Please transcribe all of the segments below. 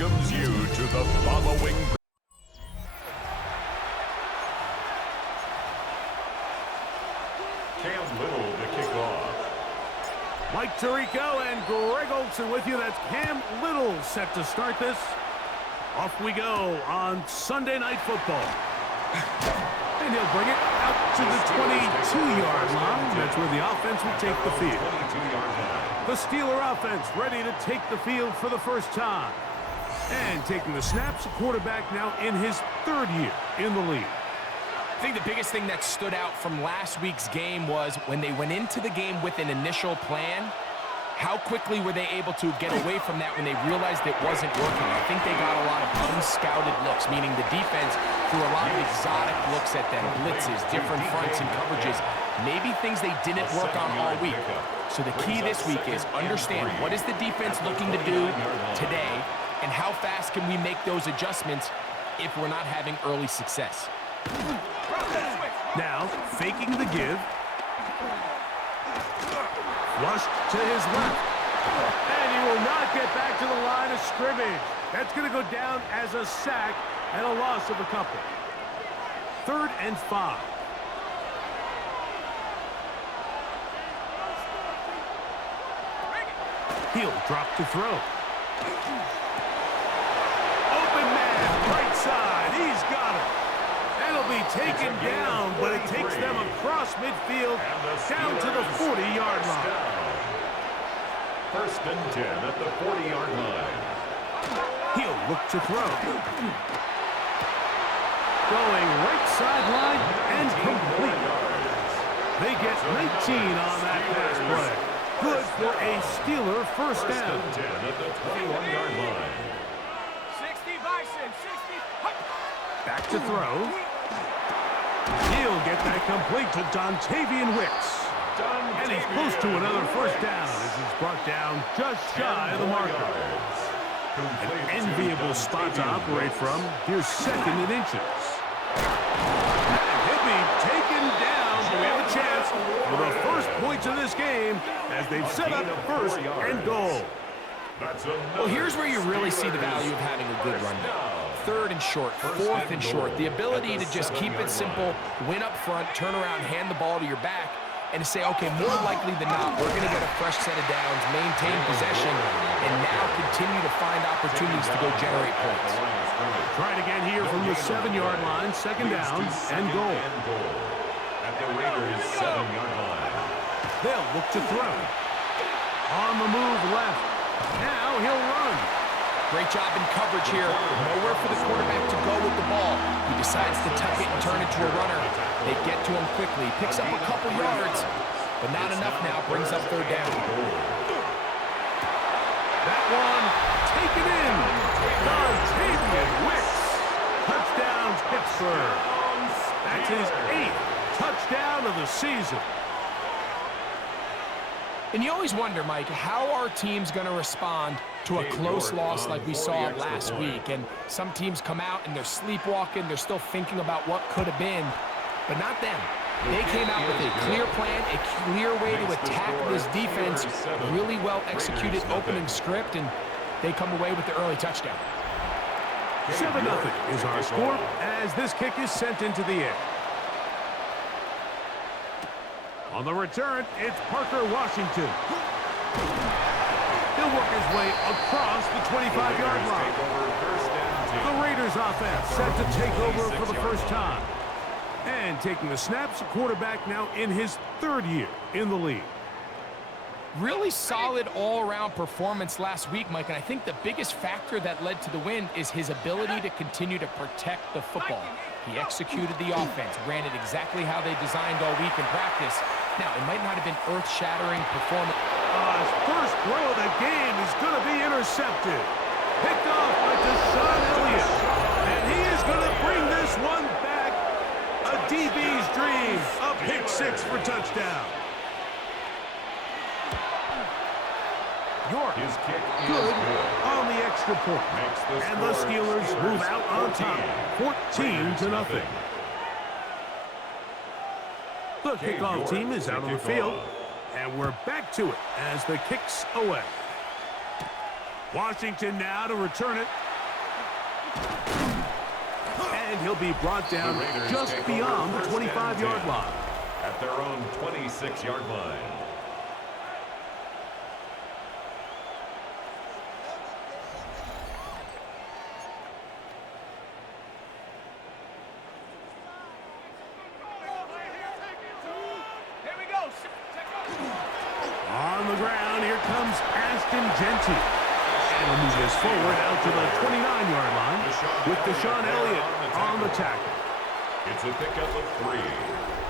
welcomes you to the following. Cam Little to kick off. Mike Tirico and Greg Olson with you. That's Cam Little set to start this. Off we go on Sunday Night Football. And he'll bring it out to the 22-yard line. That's where the offense will take the field. The Steeler offense ready to take the field for the first time. And taking the snaps, a quarterback now in his third year in the league. I think the biggest thing that stood out from last week's game was when they went into the game with an initial plan, how quickly were they able to get away from that when they realized it wasn't working? I think they got a lot of unscouted looks, meaning the defense threw a lot of exotic looks at them, blitzes, different fronts and coverages, maybe things they didn't work on all week. So the key this week is understand what is the defense looking to do today and how fast can we make those adjustments if we're not having early success. Now, faking the give. Flushed to his left. And he will not get back to the line of scrimmage. That's going to go down as a sack and a loss of a couple. 3rd and 5. He'll drop to throw. Open man, right side. He's got it. That'll be taken down, but it takes them across midfield down to the 40-yard line. 1st and 10 at the 40-yard line. He'll look to throw. Going right sideline and complete. They get 19 on that pass play. Good for a Steeler first down. 1st and 10 at the 21-yard line. 60 Bison, 60. Back to throw. He'll get that complete to Dontavian Wicks. And he's close to another first down as he's brought down just shy of the marker. An enviable spot to operate from. Here's 2nd and inches. And he'll be taken down, but we have a chance for the first points of this game as they've set up 1st and goal. Well, here's where you really see the value of having a good run game. 3rd and short, 4th and short. The ability to just keep it simple, win up front, turn around, hand the ball to your back, and to say, okay, more likely than not, we're going to get a fresh set of downs, maintain possession, and now continue to find opportunities to go generate points. Try it again here from the 7-yard line, 2nd down, and goal. At the Raiders' 7-yard line. They'll look to throw. On the move left. Now he'll run. Great job in coverage here. Nowhere for the quarterback to go with the ball. He decides to tuck it and turn it to a runner. They get to him quickly. Picks up a couple yards, but not enough now. Brings up 3rd down. That one taken in. Dontavian Wicks. Touchdown, Pittsburgh. That's his 8th touchdown of the season. And you always wonder, Mike, how are teams going to respond to a close loss like we saw last week? And some teams come out and they're sleepwalking. They're still thinking about what could have been, but not them. They came out with a clear plan, a clear way to attack this defense, really well executed opening script, and they come away with the early touchdown. 7-0 is our score as this kick is sent into the air. On the return, it's Parker Washington. He'll work his way across the 25-yard line. The Raiders offense set to take over for the first time. And taking the snaps, a quarterback now in his 3rd year in the league. Really solid all-around performance last week, Mike, and I think the biggest factor that led to the win is his ability to continue to protect the football. He executed the offense, ran it exactly how they designed all week in practice. Now, it might not have been earth-shattering performance. His first throw of the game is going to be intercepted. Picked off by Deshaun Elliott. And he is going to bring this one back. A DB's dream. A pick 6 for touchdown. York His kick is good on the extra point. And the Steelers move out on top, 14-0. The kickoff team is out on the field, and we're back to it as the kick's away. Washington now to return it. And he'll be brought down just beyond the 25-yard line. At their own 26-yard line. On the ground, here comes Aston Genty. And he'll move this forward out to the 29-yard line with Deshaun Elliott on the tackle. It's a pickup of 3.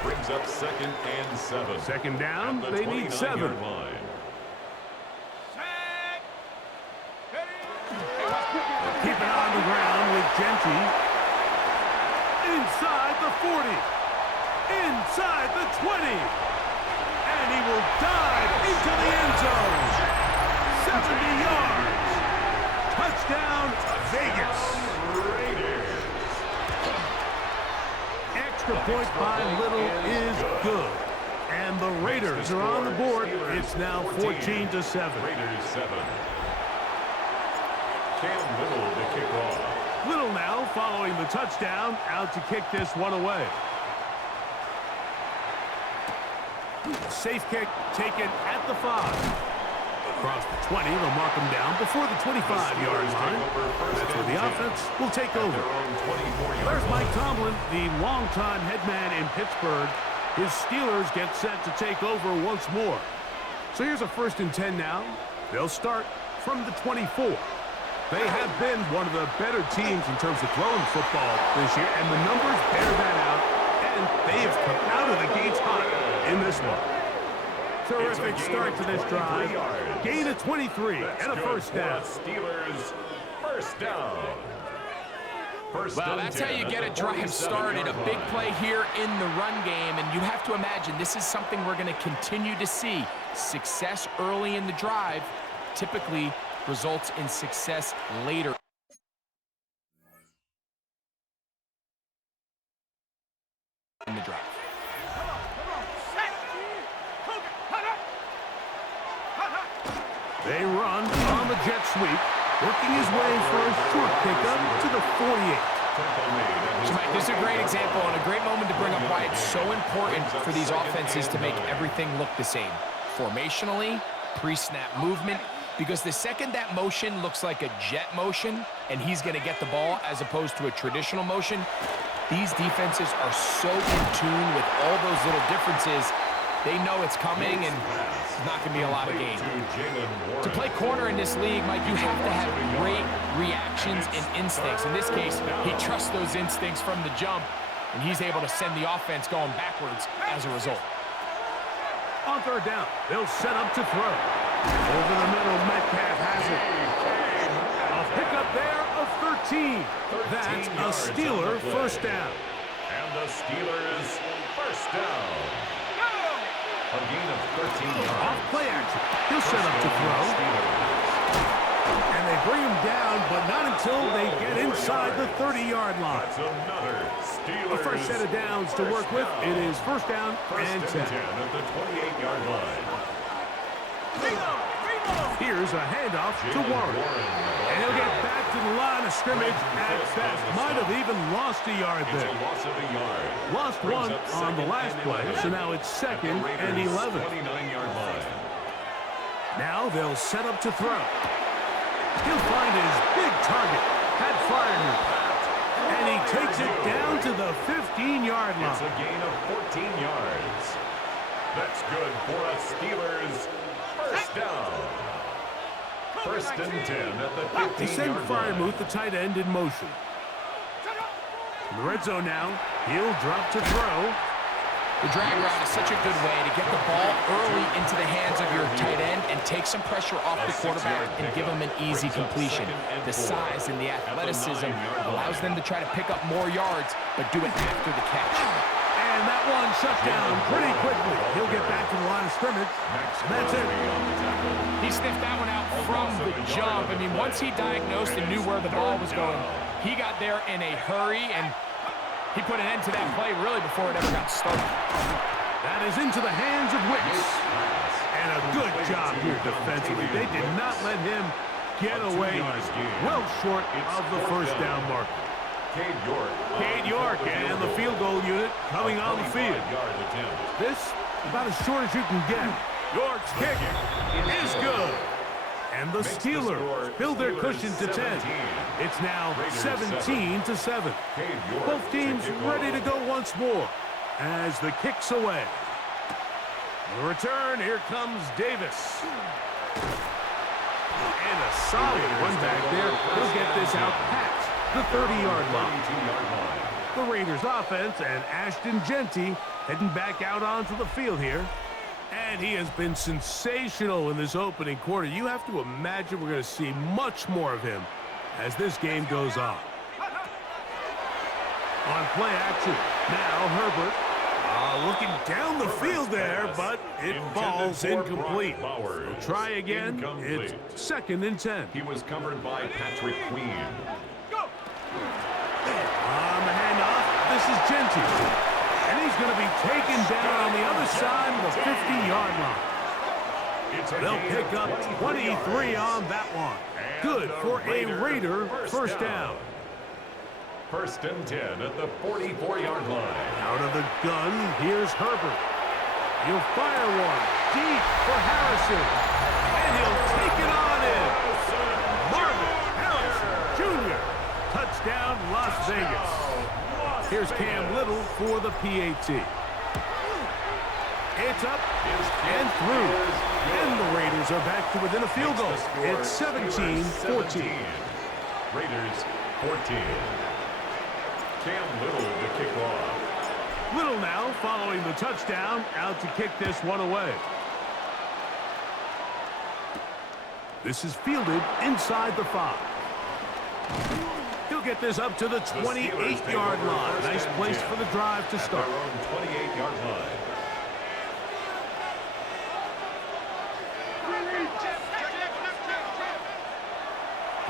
Brings up 2nd and 7. Second down, they need 7. Line. Keep it on the ground with Genty. Inside the 40. Inside the 20. And he will dive into the end zone. 70 yards. Touchdown, Vegas. Extra point by Little is good. And the Raiders are on the board. It's now 14-7. Raiders 7. Cam Little to kick off. Little now following the touchdown, out to kick this one away. Safe kick taken at the 5. Across the 20, they'll mark him down before the 25-yard line. That's where the offense will take over. There's Mike Tomlin, the longtime head man in Pittsburgh. His Steelers get set to take over once more. So here's a 1st and 10 now. They'll start from the 24. They have been one of the better teams in terms of throwing football this year, and the numbers bear that out, and they have come out of the gates hot in this one. Terrific start to this drive. Gain of 23 and a 1st down. Steelers, 1st down. Well, that's how you get a drive started. A big play here in the run game, and you have to imagine this is something we're going to continue to see. Success early in the drive typically results in success later in the drive. They run on the jet sweep, working his way for a short pickup to the 48. So, Mike, this is a great example and a great moment to bring up why it's so important for these offenses to make everything look the same. Formationally, pre-snap movement, because the second that motion looks like a jet motion and he's going to get the ball as opposed to a traditional motion, these defenses are so in tune with all those little differences. They know it's coming, and it's not going to be a lot of gain. To play corner in this league, Mike, you have to have great reactions and instincts. In this case, he trusts those instincts from the jump, and he's able to send the offense going backwards as a result. On 3rd down, they'll set up to throw. Over the middle, Metcalf has it. A pickup there of 13. That's a Steeler 1st down. And the Steelers 1st down. A gain of 13 yards. Off play action. He'll set up to throw. And they bring him down, but not until they get inside the 30-yard line. That's another Steelers. A fresh set of downs to work with. It is 1st down and 10. At the 28-yard line. Here's a handoff to Warren. And he'll get back to the line of scrimmage at best. Might have even lost a yard there. It's a loss of a yard. Lost one on the last play, so now it's 2nd and 11. 29-yard line. Now they'll set up to throw. He'll find his big target, Pat Fryer. And he takes it down to the 15-yard line. It's a gain of 14 yards. That's good for a Steelers 1st down. 1st and 10 at the 15-yard line. They send Freiermuth, the tight end, in motion. In the red zone now, he'll drop to throw. The drag route is such a good way to get the ball early into the hands of your tight end and take some pressure off the quarterback and give him an easy completion. The size and the athleticism allows them to try to pick up more yards, but do it after the catch. And that one shut down pretty quickly. He'll get back to the line of scrimmage. And that's it. He sniffed that one out from the jump. I mean, once he diagnosed and knew where the ball was going, he got there in a hurry, and he put an end to that play really before it ever got started. That is into the hands of Wicks. And a good job here defensively. They did not let him get away well short of the first down marker. Cade York and the field goal unit coming on the field. This about as short as you can get. York's kick is good. And the Steelers build their cushion to 10. It's now 17-7. Both teams ready to go once more as the kick's away. The return, here comes Davis. And a solid run back there. He'll get this out past the 30-yard line. The Raiders offense and Ashton Genty heading back out onto the field here. And he has been sensational in this opening quarter. You have to imagine we're going to see much more of him as this game goes on. On play action, now Herbert. Looking down the field there, but it falls incomplete. So try again. It's 2nd and 10. He was covered by Patrick Queen. On the handoff, this is Genty. And he's going to be taken down on the other side of the 50-yard line. They'll pick up 23 on that one. Good for a Raider first down. 1st and 10 at the 44-yard line. Out of the gun, here's Herbert. He'll fire one deep for Harrison. And he'll take it on in. Marvin Harrison Jr. Touchdown, Las Vegas. Here's Cam Little for the PAT. It's up and through. And the Raiders are back to within a field goal. It's 17-14. Raiders 14. Cam Little to kick off. Little now following the touchdown, out to kick this one away. This is fielded inside the 5. He'll get this up to the 28-yard line. Nice place for the drive to start. 28-yard line.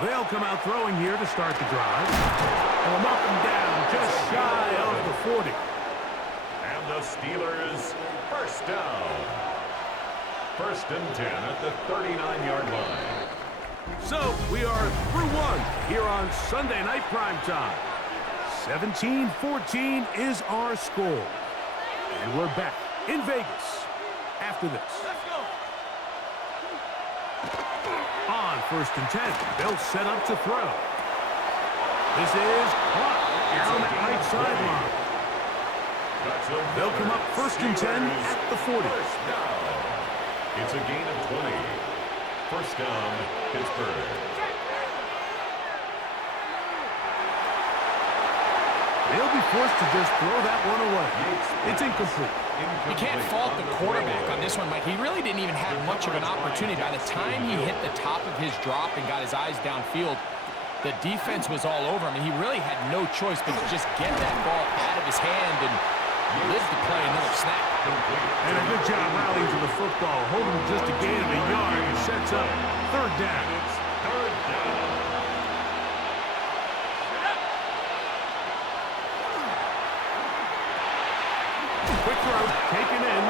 They'll come out throwing here to start the drive. And they'll knock him down just shy of the 40. And the Steelers first down. 1st and 10 at the 39-yard line. So we are through one here on Sunday Night Primetime. 17-14 is our score. And we're back in Vegas after this. On 1st and 10, they'll set up to throw. This is caught down that right sideline. They'll come up 1st and 10 at the 40. It's a gain of 20. First down, Pittsburgh. They'll be forced to just throw that one away. It's incomplete. You can't fault the quarterback on this one, Mike. He really didn't even have much of an opportunity. By the time he hit the top of his drop and got his eyes downfield, the defense was all over him. He really had no choice but to just get that ball out of his hand and live to play another snap. And a good job rallying to the football, holding just a gain of a yard and sets up 3rd down. It's 3rd down. Quick throw, taken in.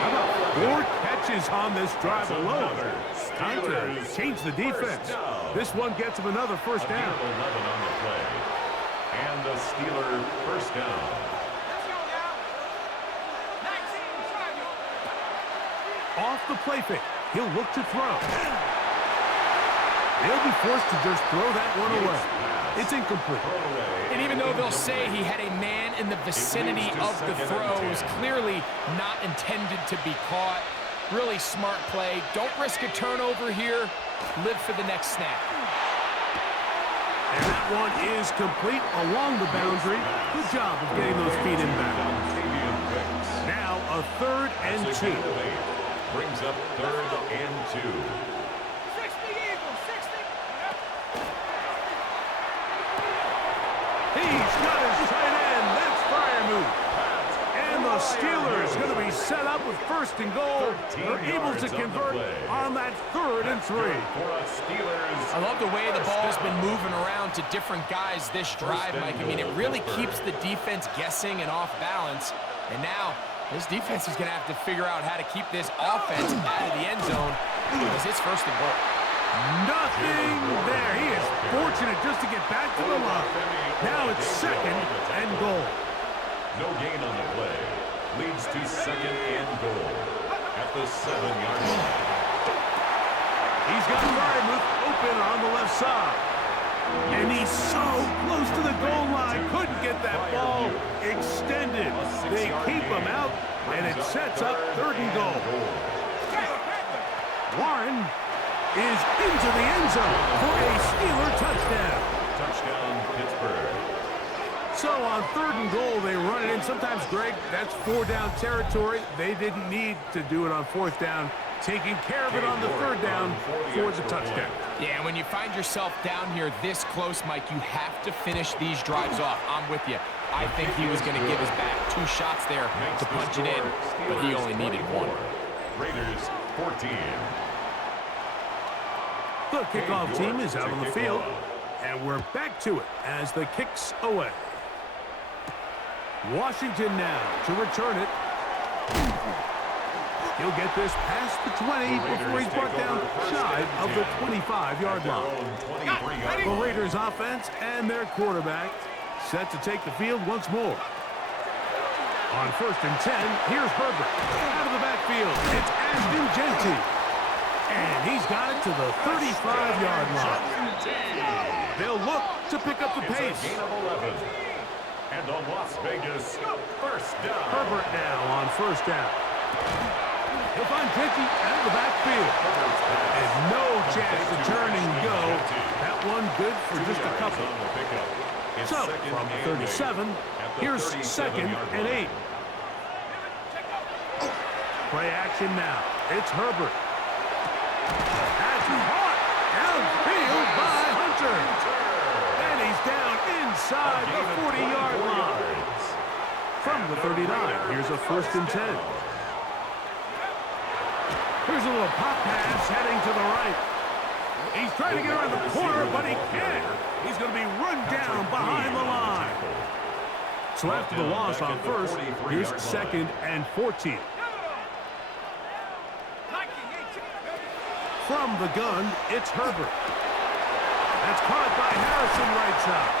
How about 4 catches on this drive alone? Time to change the defense. This one gets him another first down. 11 on the play. And the Steeler first down. Off the play fake. He'll look to throw. They'll be forced to just throw that one away. It's incomplete. And even though they'll say he had a man in the vicinity of the throw, it was clearly not intended to be caught. Really smart play. Don't risk a turnover here. Live for the next snap. And that one is complete along the boundary. Good job of getting those feet in bounds. Now a 3rd and 2. Brings up 3rd and 2. 60 Eagles, 60. He's got his tight end. That's Freiermuth. And the Steelers going to be set up with 1st and goal. They're able to convert on that 3rd and 3. I love the way the ball's been moving around to different guys this drive, Mike. I mean, it really keeps the defense guessing and off balance. And now this defense is going to have to figure out how to keep this offense out of the end zone as it's 1st and goal. Nothing there. He is fortunate just to get back to the line. Now it's second and goal. No gain on the play. Leads to second and goal at the 7-yard line. He's got Frymouth open on the left side. And he's so close to the goal line. Couldn't get that ball extended. They keep him out, and it sets up third and goal. Warren is into the end zone for a Steeler touchdown. Touchdown, Pittsburgh. So on third and goal, they run it in. Sometimes, Greg, that's 4-down territory. They didn't need to do it on 4th down. Taking care of it on the 3rd down for the touchdown. Yeah, when you find yourself down here this close, Mike, you have to finish these drives off. I'm with you. I think he was going to give his back 2 shots there to punch it in, but he only needed 1. Raiders 14. The kickoff team is out on the field, and we're back to it as the kick's away. Washington now to return it. He'll get this past the 20 before he's brought down shy of the 25-yard line. The Raiders offense and their quarterback set to take the field once more. On 1st and 10, here's Herbert. Out of the backfield, it's Ashton Genty. And he's got it to the 35-yard line. They'll look to pick up the pace. Gain of 11. And the Las Vegas first down. Herbert now on 1st down. He'll find Genty out of the backfield. And no chance to turn and go. That one good for just a couple. So, from the 37, here's 2nd and 8. Play action now. It's Herbert. That's caught downfield by Hunter. And he's down inside the 40-yard line. From the 39, here's a 1st and 10. Here's a little pop pass heading to the right. He's trying to get around the corner, but he can't. He's going to be run down behind the line. So after the loss on 1st, here's 2nd and 14. From the gun, it's Herbert. That's caught by Harrison right side.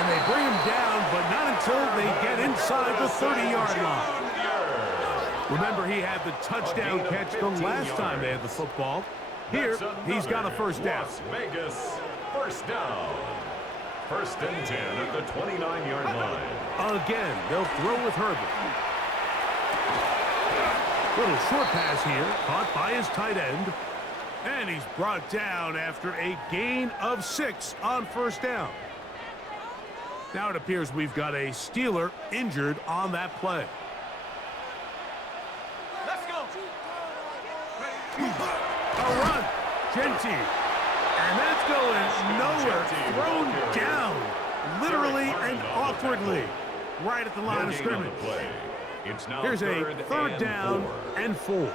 And they bring him down, but not until they get inside the 30-yard line. Remember, he had the touchdown catch the last time they had the football. Here, he's got a 1st down. Las Vegas first down. 1st and 10 at the 29-yard line. Again, they'll throw with Herbert. Little short pass here, caught by his tight end. And he's brought down after a gain of 6 on 1st down. Now it appears we've got a Steeler injured on that play. Let's go. A run. Genty. And that's going nowhere. Thrown down. Literally and awkwardly. Right at the line of scrimmage. Here's a 3rd down and 4.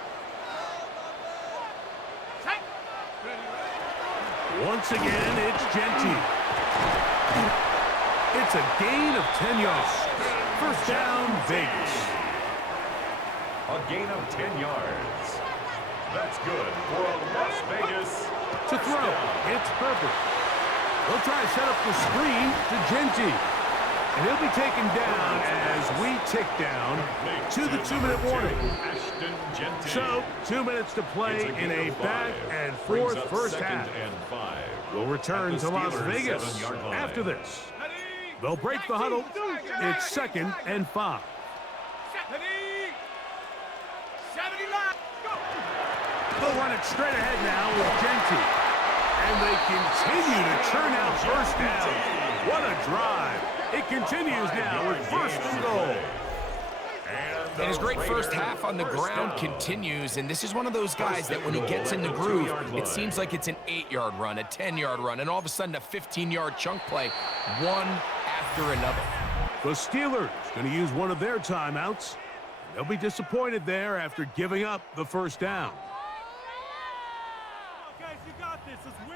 Once again, it's Genty. It's a gain of 10 yards. 1st down, Vegas. A gain of 10 yards. That's good for a Las Vegas. To throw, it's Herbert. They'll try to set up the screen to Genty. And he'll be taken down as we tick down to the 2-minute warning. So, 2 minutes to play in a back-and-forth first half. We'll return to Las Vegas after this. They'll break the huddle. It's 2nd and 5. They'll run it straight ahead now with Genty. And they continue to churn out first down. What a drive. It continues now with 1st and goal. And his great first half on the ground continues, and this is one of those guys that when he gets in the groove, it seems like it's an 8-yard run, a 10-yard run, and all of a sudden a 15-yard chunk play, one after another. The Steelers going to use one of their timeouts. They'll be disappointed there after giving up the 1st down. Guys, you got this. Let's win.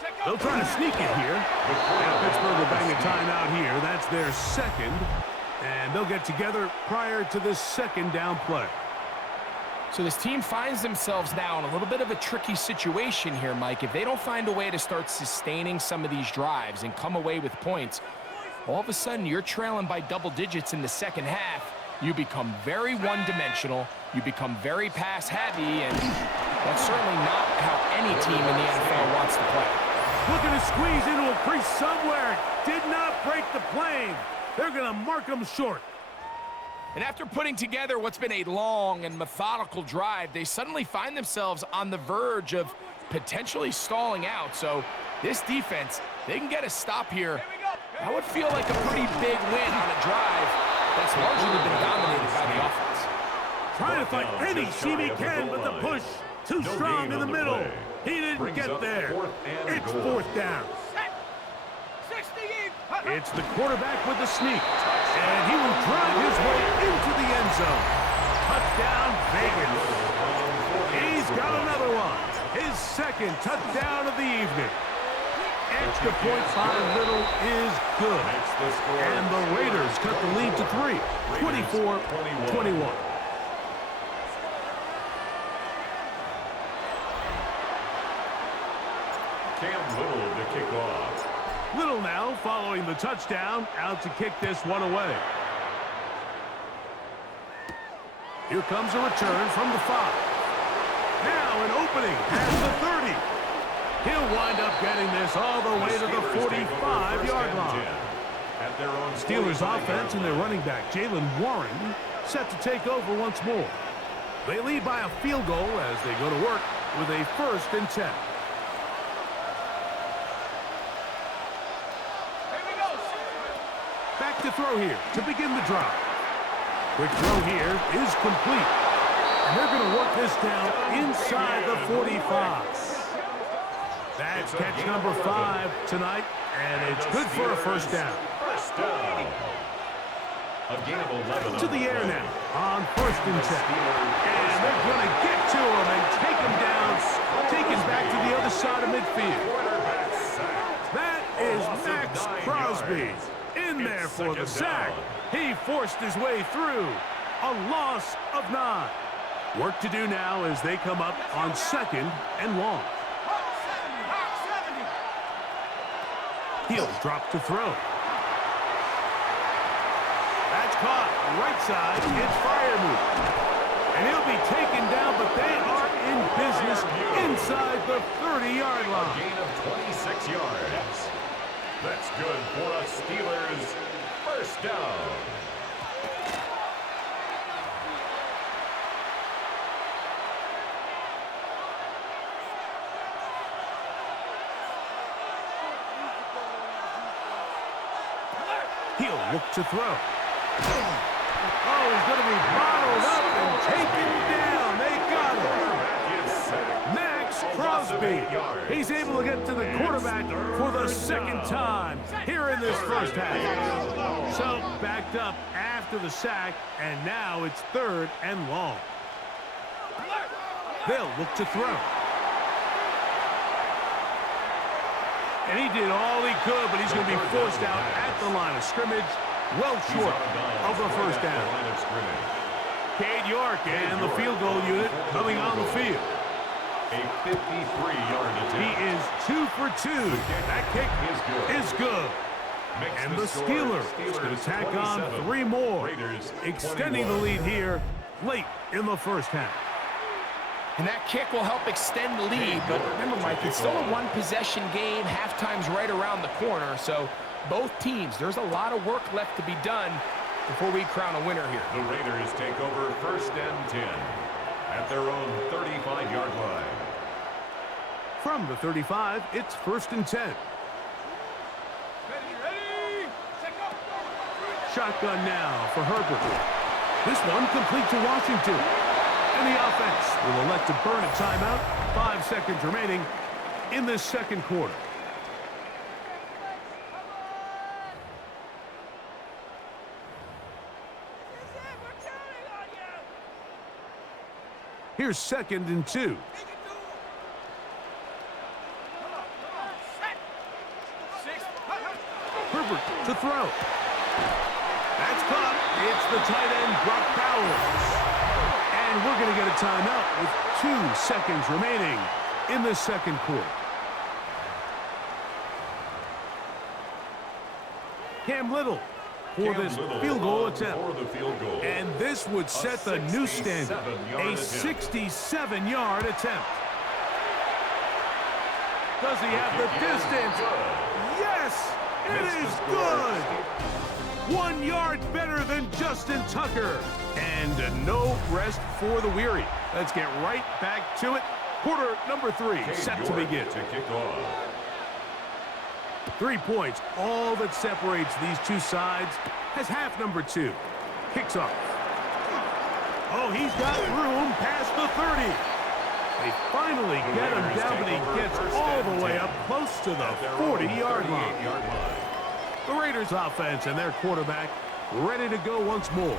Check They'll try to sneak it here. And Pittsburgh will bang a timeout here. That's their second. And they'll get together prior to this second down play. So this team finds themselves now in a little bit of a tricky situation here, Mike. If they don't find a way to start sustaining some of these drives and come away with points, all of a sudden you're trailing by double digits in the second half. You become very one-dimensional. You become very pass-heavy, and that's certainly not how any team in the NFL wants to play. Looking to squeeze into a crease somewhere. Did not break the plane. They're going to mark them short. And after putting together what's been a long and methodical drive, they suddenly find themselves on the verge of potentially stalling out. So this defense, they can get a stop here. That would feel like a pretty big win on a drive that's largely been dominated by the offense. Trying to find any seam he can, but the push too strong in the middle. He didn't get there. It's fourth down. It's the quarterback with the sneak, and he will drive his way into the end zone. Touchdown, Vegas. He's got another one. His second touchdown of the evening. Extra point by Little is good. And the Raiders cut the lead to 3, 24-21. Cam Little to kick off. Little now following the touchdown, out to kick this one away. Here comes a return from the 5. Now an opening at the 30. He'll wind up getting this all the way to the 45-yard line. Steelers offense and their running back, Jalen Warren, set to take over once more. They lead by a field goal as they go to work with a 1st and 10. Back to throw here to begin the drive. Quick throw here is complete. And they're going to work this down inside the 45. That's catch number 5 tonight, and it's good for a first down. A gain of 11. To the air now on 1st and 10. And they're going to get to him and take him down, take him back to the other side of midfield. That is Max Crosby in there for the sack. He forced his way through. A loss of 9. Work to do now as they come up on 2nd and long. He'll drop to throw. That's caught. Right side. It's Freiermuth. And he'll be taken down, but they are in business inside the 30-yard line. A gain of 26 yards. That's good for a Steelers first down. He'll look to throw. Oh, he's going to be bottled up and taken down. They got him. Max Crosby. He's able to get to the quarterback for the 2nd time here in this first half. So backed up after the sack, and now it's 3rd and long. They'll look to throw. And he did all he could, but he's going to be forced out at the line of scrimmage, well short of the first down. Cade York and the field goal unit coming on the field. A 53-yard attempt. He is 2 for 2. That kick is good. And the Steelers going to tack on 3 more, extending the lead here late in the first half. And that kick will help extend the lead, but remember, Mike, it's still a one-possession game. Halftime's right around the corner, so both teams, there's a lot of work left to be done before we crown a winner here. The Raiders take over 1st and 10 at their own 35-yard line. From the 35, it's 1st and 10. Shotgun now for Herbert. This one complete to Washington. And the offense will elect to burn a timeout. 5 seconds remaining in this second quarter. Here's 2nd and 2. throw. That's caught. It's the tight end, Brock Bowers. And we're going to get a timeout with 2 seconds remaining in the second quarter. Cam Little for this field goal attempt. And this would set the new standard. A 67-yard attempt. Does he have the distance? Yes! It is good! 1 yard better than Justin Tucker. And no rest for the weary. Let's get right back to it. Quarter number 3 set to begin. 3 points, all that separates these two sides, as half number 2 kicks off. Oh, he's got room past the 30. They finally get him down, but he gets all the way up close to the 40-yard line. The Raiders offense and their quarterback ready to go once more.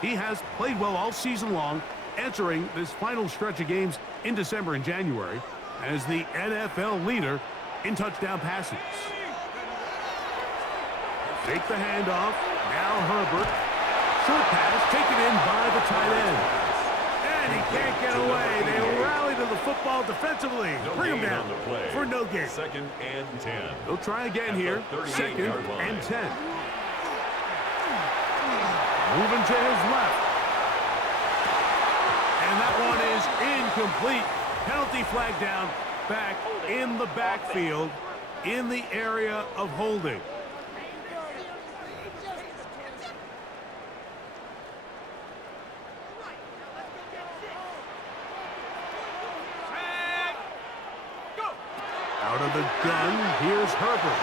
He has played well all season long, entering this final stretch of games in December and January as the NFL leader in touchdown passes. Take the handoff. Now Herbert. Short pass taken in by the tight end. And he can't get away. They rally to the football defensively. Bring him down for no gain. 2nd and 10. They'll try again here. 2nd and 10. Moving to his left. And that one is incomplete. Penalty flag down. Back in the backfield in the area of holding. Out of the gun, here's Herbert.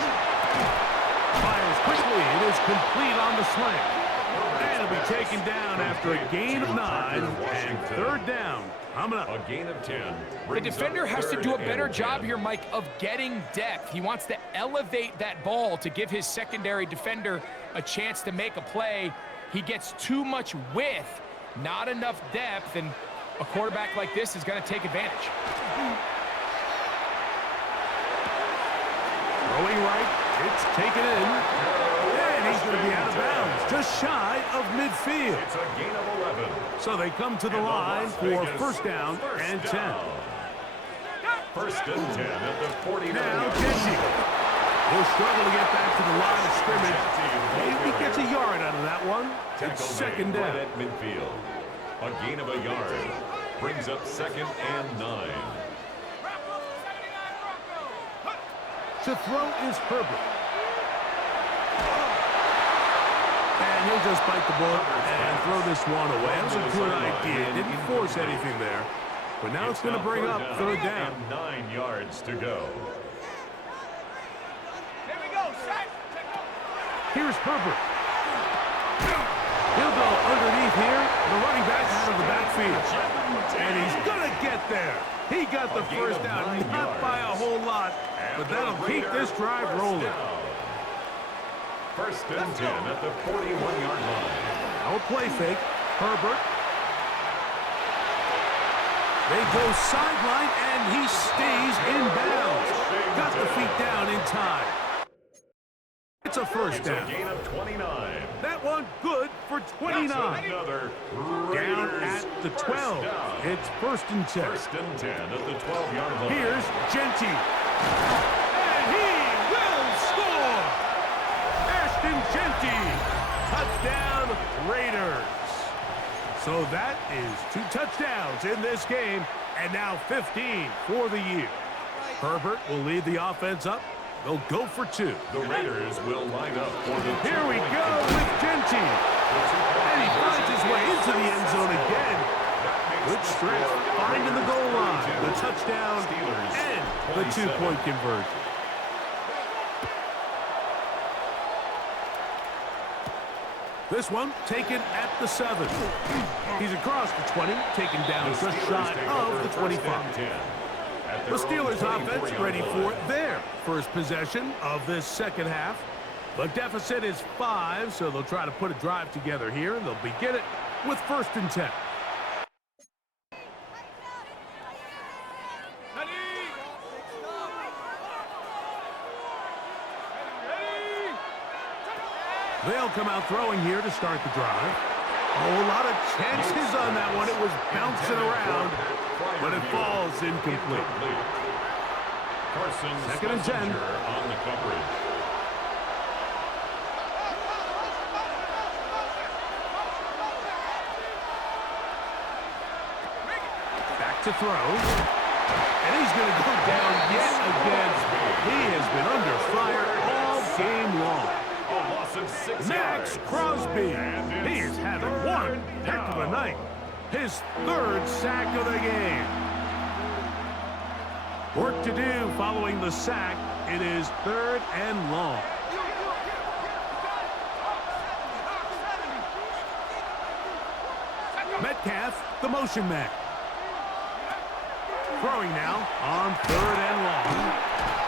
Fires quickly. It is complete on the slant. And it'll be taken down after a gain of 9 and 3rd down. Coming up. A gain of 10. The defender has to do a better job here, Mike, of getting depth. He wants to elevate that ball to give his secondary defender a chance to make a play. He gets too much width, not enough depth, and a quarterback like this is going to take advantage. Throwing right, it's taken in. And he's going to be out of bounds, just shy of midfield. It's a gain of 11. So they come to the line for first down and 10. 1st and 10 at the 49. Now Genty. He'll struggle to get back to the line of scrimmage. Maybe gets a yard out of that one. It's 2nd down. Right at midfield. A gain of a yard. Brings up 2nd and 9. To throw is Herbert. And he'll just bite the bullet and throw this one away. That was a good idea. Didn't force anything there. But now it's going to bring up 3rd down. 9 yards to go. Here we go, set. Here's Herbert. He'll go underneath here. The running back out of the backfield. And he's going to get there. He got the first down, not by a whole lot, but that'll keep this drive rolling. 1st and 10 at the 41-yard line. Now a play fake. Herbert. They go sideline, and he stays in bounds. Got the feet down in time. It's a first down. It's a gain of 29. That one good for 29. Another Down at the 12. It's 1st and 10. 1st and 10 at the 12-yard line. Here's Genty. And he will score! Ashton Genty. Touchdown, Raiders. So that is 2 touchdowns in this game, and now 15 for the year. Herbert will lead the offense up. They'll go for 2. The Raiders will line up for the Here we go with Genty. And he finds his way into the end zone again. Good stretch, finding the goal line, the touchdown, and the 2-point conversion. This one taken at the 7. He's across the 20, taken down just shy of the 25. The Steelers offense ready for their first possession of this second half. The deficit is 5, so they'll try to put a drive together here, and they'll begin it with 1st and 10. They'll come out throwing here to start the drive. Oh, a lot of chances on that one. It was bouncing around, but it falls incomplete. Second and 10. On the coverage. Back to throw. And he's going to go down yet again. He has been under fire all game long. A loss of 6 Max yards. Crosby. He is having one heck of a night. His third sack of the game. Work to do following the sack. It is 3rd and long. Metcalf, the motion man. Throwing now on 3rd and long.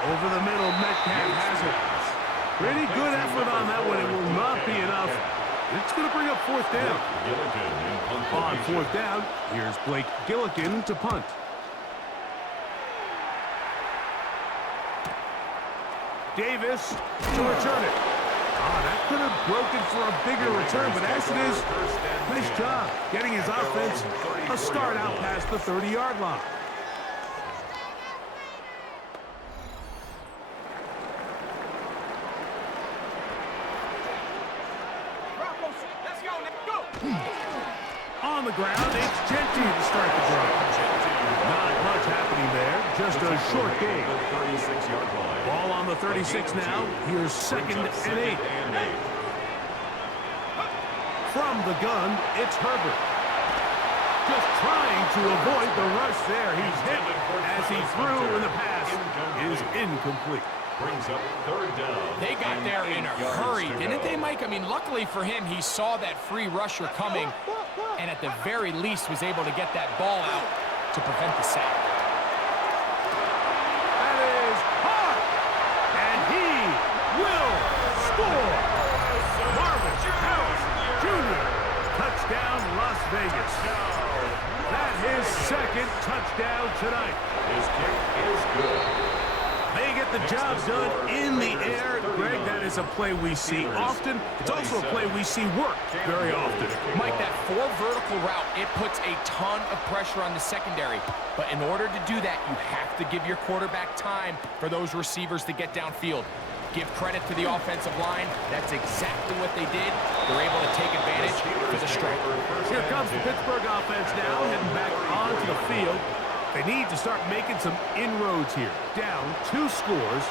Over the middle, Metcalf has it. Pretty good effort on that one. It will not be enough. It's going to bring up 4th down. On 4th down, here's Blake Gillikin to punt. Davis to return it. That could have broken for a bigger return, but as it is, nice job getting his offense a start out past the 30-yard line. On the ground, it's Genty to start the drive. Not much happening there, just a short game. Ball on the 36 now. Here's 2nd and 8. From the gun, it's Herbert. Just trying to avoid the rush there. He's hit as he threw, and the pass is incomplete. Brings up 3rd down. They got there in a hurry, didn't they, Mike? I mean, luckily for him, he saw that free rusher coming, and at the very least was able to get that ball out to prevent the sack. That is hot, and he will score. Marvin Harrison Jr. Touchdown, Las Vegas. That's his 2nd touchdown tonight. His kick is good. They get the job done in the air. Greg, that is a play we see often. It's also a play we see work very often. Mike, that 4 vertical route, it puts a ton of pressure on the secondary. But in order to do that, you have to give your quarterback time for those receivers to get downfield. Give credit to the offensive line. That's exactly what they did. They're able to take advantage for the strike. Here comes the Pittsburgh offense now, heading back onto the field. They need to start making some inroads here. Down 2 scores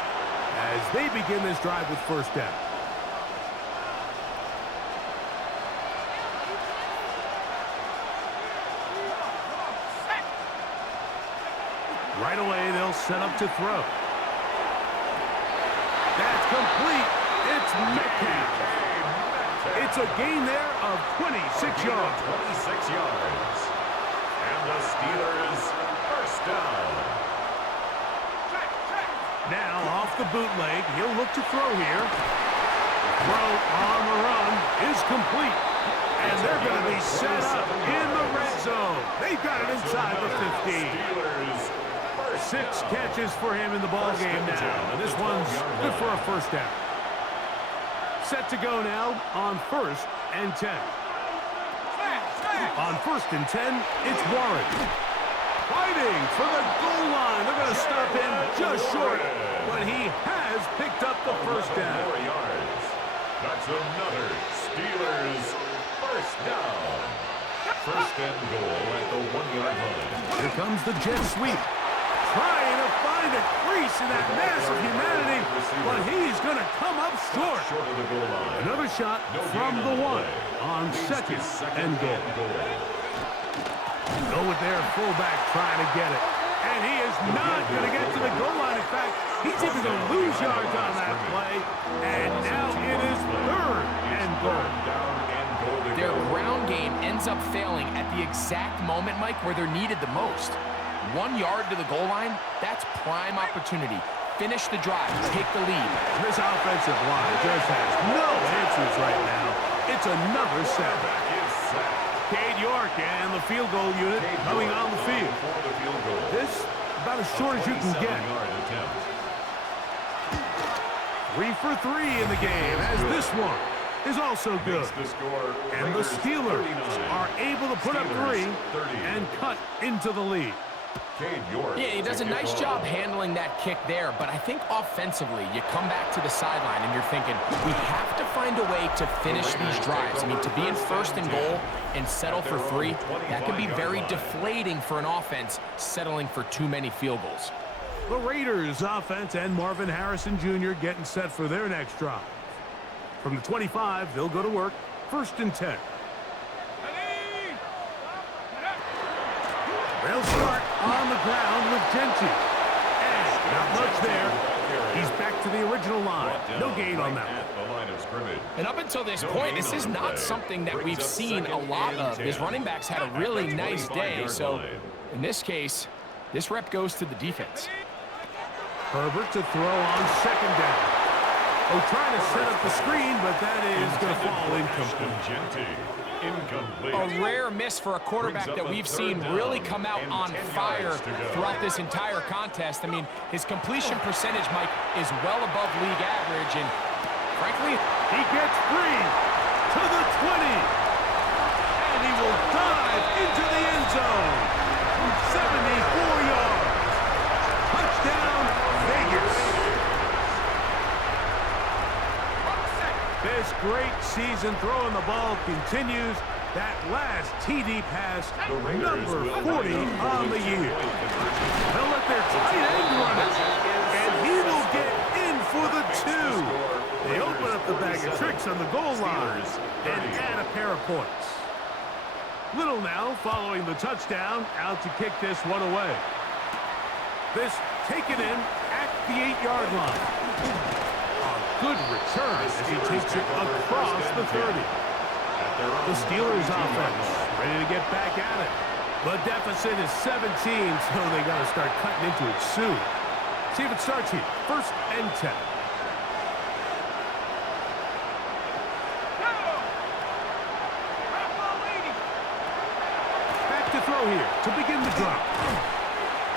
as they begin this drive with 1st down. Right away, they'll set up to throw. That's complete. It's Metcalf. It's a gain there of 26 yards. 26 yards. And the Steelers first down. Now off the bootleg, he'll look to throw here. Throw on the run is complete. And they're going to be set up in the red zone. They've got it inside the 15. 6 catches for him in the ball game now. And this one's good for a 1st down. Set to go now on 1st and 10. On 1st and 10, it's Warren. Fighting for the goal line. They're going to stop him just short, but he has picked up the 1st down. 4 yards. That's another Steelers first down. 1st and goal at the 1-yard line. Here comes the jet sweep. Trying to find a crease in that mass of humanity, but he's going to come up short. Short of the goal line. Another shot from the 1 on 2nd and goal. Go with their fullback trying to get it. And he is not going to get to the goal line. In fact, he's even going to lose yards on that play. And now it is 3rd and goal. Their ground game ends up failing at the exact moment, Mike, where they're needed the most. 1 yard to the goal line, that's prime opportunity. Finish the drive, take the lead. This offensive line just has no answers right now. It's another sack. Cade York and the field goal unit coming on the field. This about as short as you can get. 3 for 3 in the game as this one is also good. And the Steelers are able to put up 3 and cut into the lead. Yeah, he does a nice job handling that kick there, but I think offensively, you come back to the sideline and you're thinking, we have to find a way to finish these drives. I mean, to be in 1st and goal and settle for 3, that can be very deflating for an offense settling for too many field goals. The Raiders offense and Marvin Harrison Jr. getting set for their next drive. From the 25, they'll go to work. 1st and 10. They'll start on the ground with Gentry. And not much there. He's back to the original line. No gain on that one. And up until this point, this is not something that we've seen a lot of. His running backs had a really nice day. So in this case, this rep goes to the defense. Herbert to throw on 2nd down. Oh, trying to set up the screen, but that is going to fall incomplete. A rare miss for a quarterback that we've seen really come out on fire throughout this entire contest. I mean, his completion percentage, Mike, is well above league average, and frankly, he gets free to the 20. And he will dive into the end zone. 74 yards. Touchdown, Vegas. This great season throwing the ball continues. That last TD pass, number 40 on the year. They'll let their tight end run it, and he will get in for the 2. They open up the bag of tricks on the goal line and add a pair of points. Little now following the touchdown, out to kick this one away. This taken in at the 8-yard line. Good return as he takes it across the 30. The Steelers offense ready to get back at it. The deficit is 17, so they got to start cutting into it soon. See if it starts here. 1st and 10. Back to throw here to begin the drop.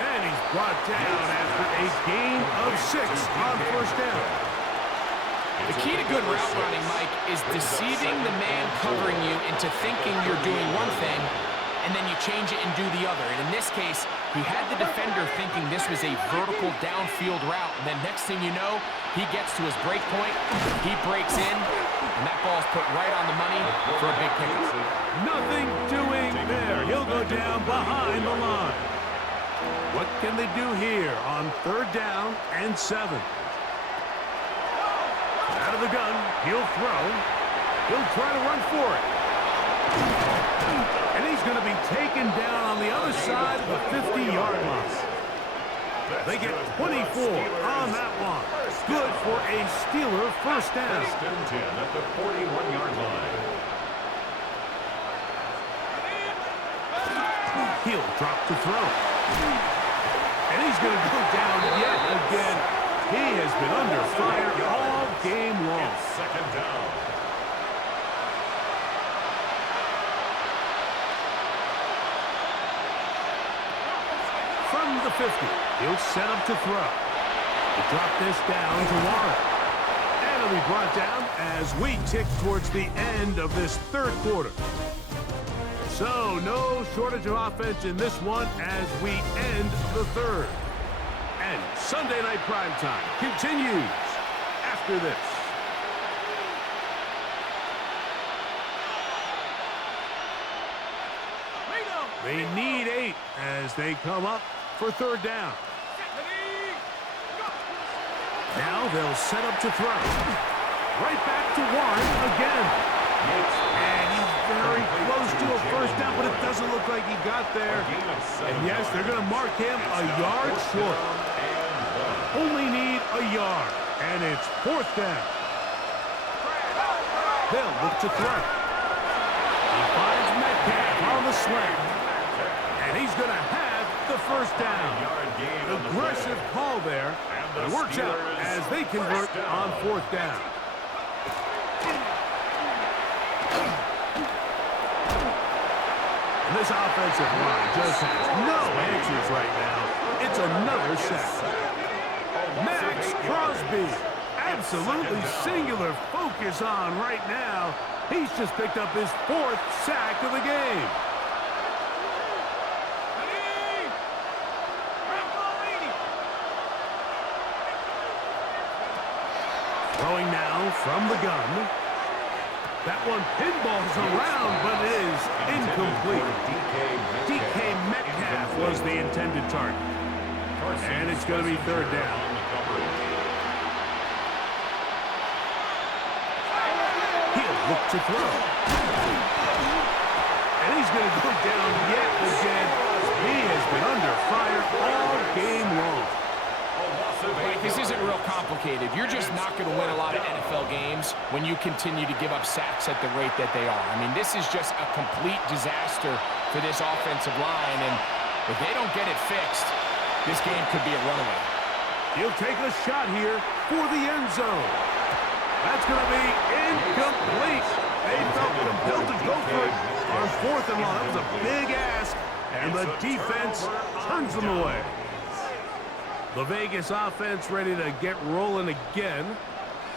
And he's brought down after a gain of 6 on 1st down. The key to good route running, Mike, is deceiving the man covering you into thinking you're doing one thing, and then you change it and do the other. And in this case, he had the defender thinking this was a vertical downfield route, and then next thing you know, he gets to his break point, he breaks in, and that ball's put right on the money for a big pickup. Nothing doing there. He'll go down behind the line. What can they do here on 3rd down and 7? Out of the gun, he'll throw. He'll try to run for it. And he's going to be taken down on the other side of the 50-yard line. They get 24 on that one. Good for a Steeler 1st down. 1st and 10 at the 41-yard line. He'll drop to throw. And he's going to go down yet again. He has been under fire all game long. 2nd down. From the 50, he'll set up to throw. He dropped this down to Warren. And it'll be brought down as we tick towards the end of this 3rd quarter. So, no shortage of offense in this one as we end the 3rd. And Sunday Night Primetime continues after this. They need 8 as they come up for 3rd down. Now they'll set up to throw. Right back to Warren again. And he's very close to a 1st down, but it doesn't look like he got there. And yes, they're going to mark him a yard short. Only need a yard, and it's 4th down. They'll look to throw. He finds Metcalf on the slant. And he's going to have the 1st down. Aggressive call there. It works out as they convert on 4th down. And this offensive line just has no answers right now. It's another sack. Max Crosby at absolutely singular focus on right now. He's just picked up his 4th sack of the game. Throwing now from the gun. That one pinballs around, but it is incomplete. DK Metcalf was the intended target. And it's going to be 3rd down. He'll look to throw. And he's going to go down yet again. He has been under fire all game long. This isn't real complicated. You're just not going to win a lot of NFL games when you continue to give up sacks at the rate that they are. I mean, this is just a complete disaster for this offensive line, and if they don't get it fixed, this game could be a runaway. He'll take a shot here for the end zone. That's going to be incomplete. They felt compelled to go for it on 4th and long. That was a big ask, and the defense turns them away. The Vegas offense ready to get rolling again.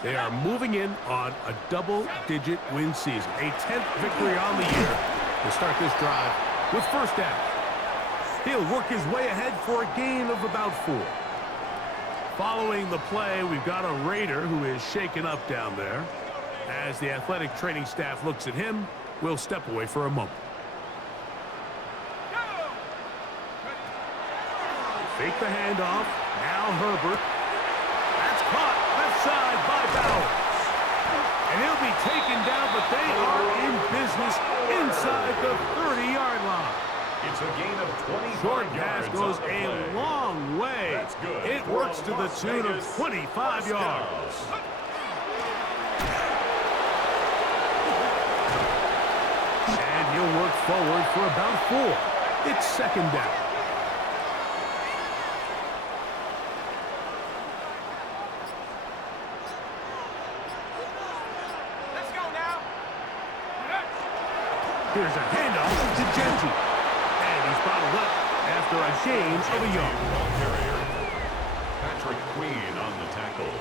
They are moving in on a double-digit win season. A 10th victory on the year to start this drive with 1st down. He'll work his way ahead for a gain of about 4. Following the play, we've got a Raider who is shaken up down there. As the athletic training staff looks at him, we'll step away for a moment. Fake the handoff. Now Herbert. That's caught left side by Bowers. And he'll be taken down, but they are in business inside the 30-yard line. It's a gain of 25 Short yards pass goes on the play. a long way. That's good. It works to the tune of 25 yards. And he'll work forward for about 4. It's 2nd down. Here's a handoff to Genty. And he's bottled up after a gain of a yard. Patrick Queen on the tackle.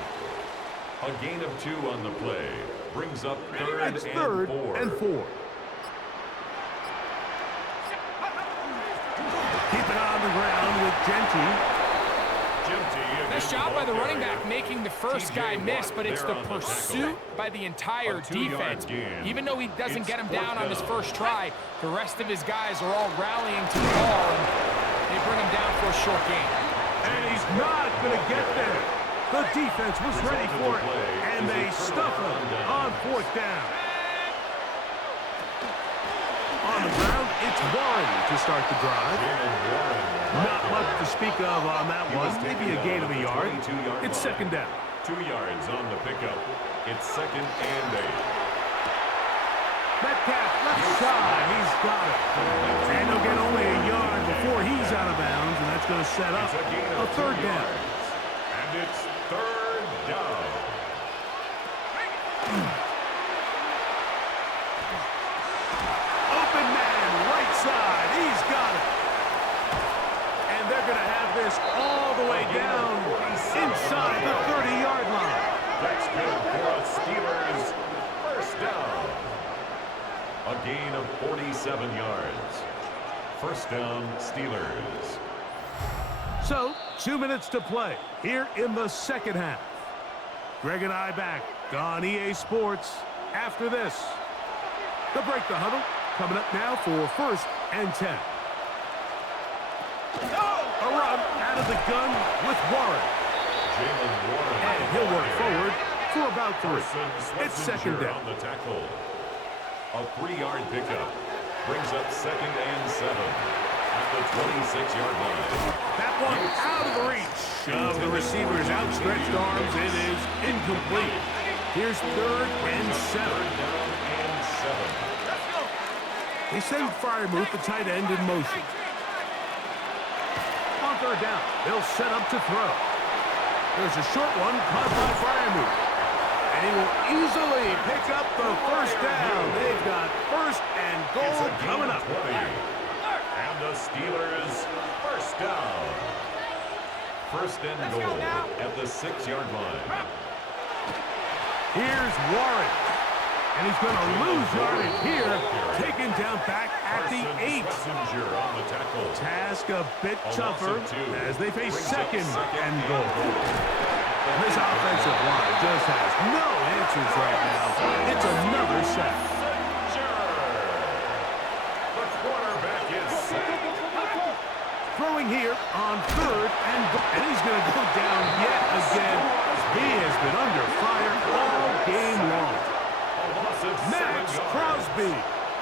A gain of 2 on the play. Brings up 3rd It's 3rd and 4. Keep it on the ground with Genty. Nice job by the running back making the first guy miss, but it's the pursuit by the entire defense. Even though he doesn't get him down on his first try, the rest of his guys are all rallying to the ball, and they bring him down for a short gain. And he's not going to get there. The defense was ready for it, and they stuff him on 4th down. On the ground, it's Warren to start the drive. Not much to speak of on that one. Maybe a gain of a yard. It's 2nd down. 2 yards on the pickup. It's 2nd and 8. Metcalf left side. He's got it. And he'll get only a yard before he's out of bounds, and that's going to set up a 3rd down. And it's 3rd down. Open man, right side. He's got it. And they're going to have this all the way down inside the 30-yard line. That's good for a Steelers 1st down. A gain of 47 yards. 1st down, Steelers. So, 2 minutes to play here in the 2nd half. Greg and I back on EA Sports after this. The break the huddle coming up now for 1st and 10. A run out of the gun with Warren. And he'll work forward for about 3. It's 2nd down. On the tackle. A 3-yard pickup. Brings up 2nd and 7 at the 26-yard line. That one out of the reach of the receiver's outstretched arms. It is incomplete. Here's 3rd and 7. They send Freiermuth, the tight end, in motion. On 3rd down, they'll set up to throw. There's a short one caught by Freiermuth. And he will easily pick up the 1st down. They've got 1st and goal coming up. 20. And the Steelers 1st down. 1st and goal at the 6-yard line. Here's Warren. And he's going to lose yardage here, taken down back at the 8. Task a bit tougher as they face second and goal. This offensive line just has no answers right now. It's another sack. The quarterback is sacked. Throwing here on third and goal. And he's going to go down yet again. He has been under fire all game long. Max Crosby.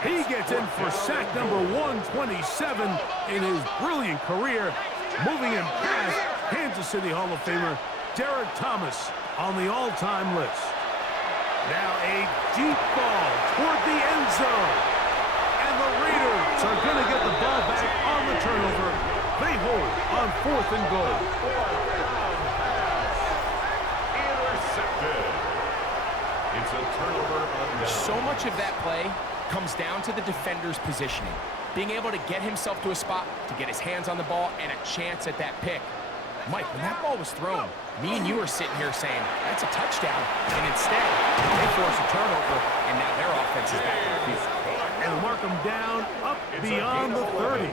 He gets in for sack number 127 in his brilliant career, moving him past Kansas City Hall of Famer Derek Thomas on the all-time list. Now a deep ball toward the end zone. And the Raiders are going to get the ball back on the turnover. They hold on 4th and goal. Intercepted. It's a turnover on down. So much of that play comes down to the defender's positioning. Being able to get himself to a spot, to get his hands on the ball, and a chance at that pick. Mike, when that ball was thrown, me and you were sitting here saying, that's a touchdown. And instead, they force a turnover, and now their offense is back on the field. And mark them down up beyond the 30.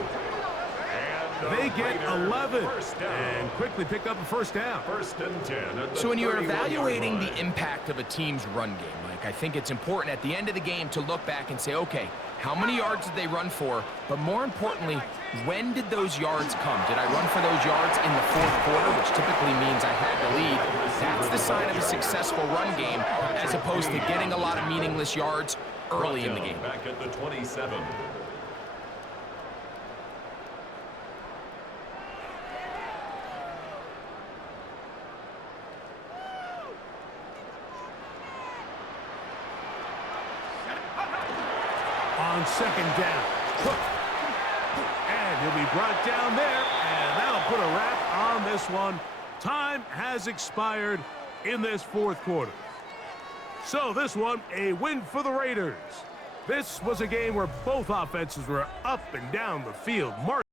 They get 11 and quickly pick up a first down. First and 10. So when you're evaluating the impact of a team's run game, Mike, I think it's important at the end of the game to look back and say, okay, how many yards did they run for? But more importantly, when did those yards come? Did I run for those yards in the 4th quarter, which typically means I had the lead? That's the sign of a successful run game, as opposed to getting a lot of meaningless yards early in the game. Back at the 27. On second down, Cook. And he'll be brought down there, and that'll put a wrap on this one. Time has expired in this 4th quarter. So this one, a win for the Raiders. This was a game where both offenses were up and down the field.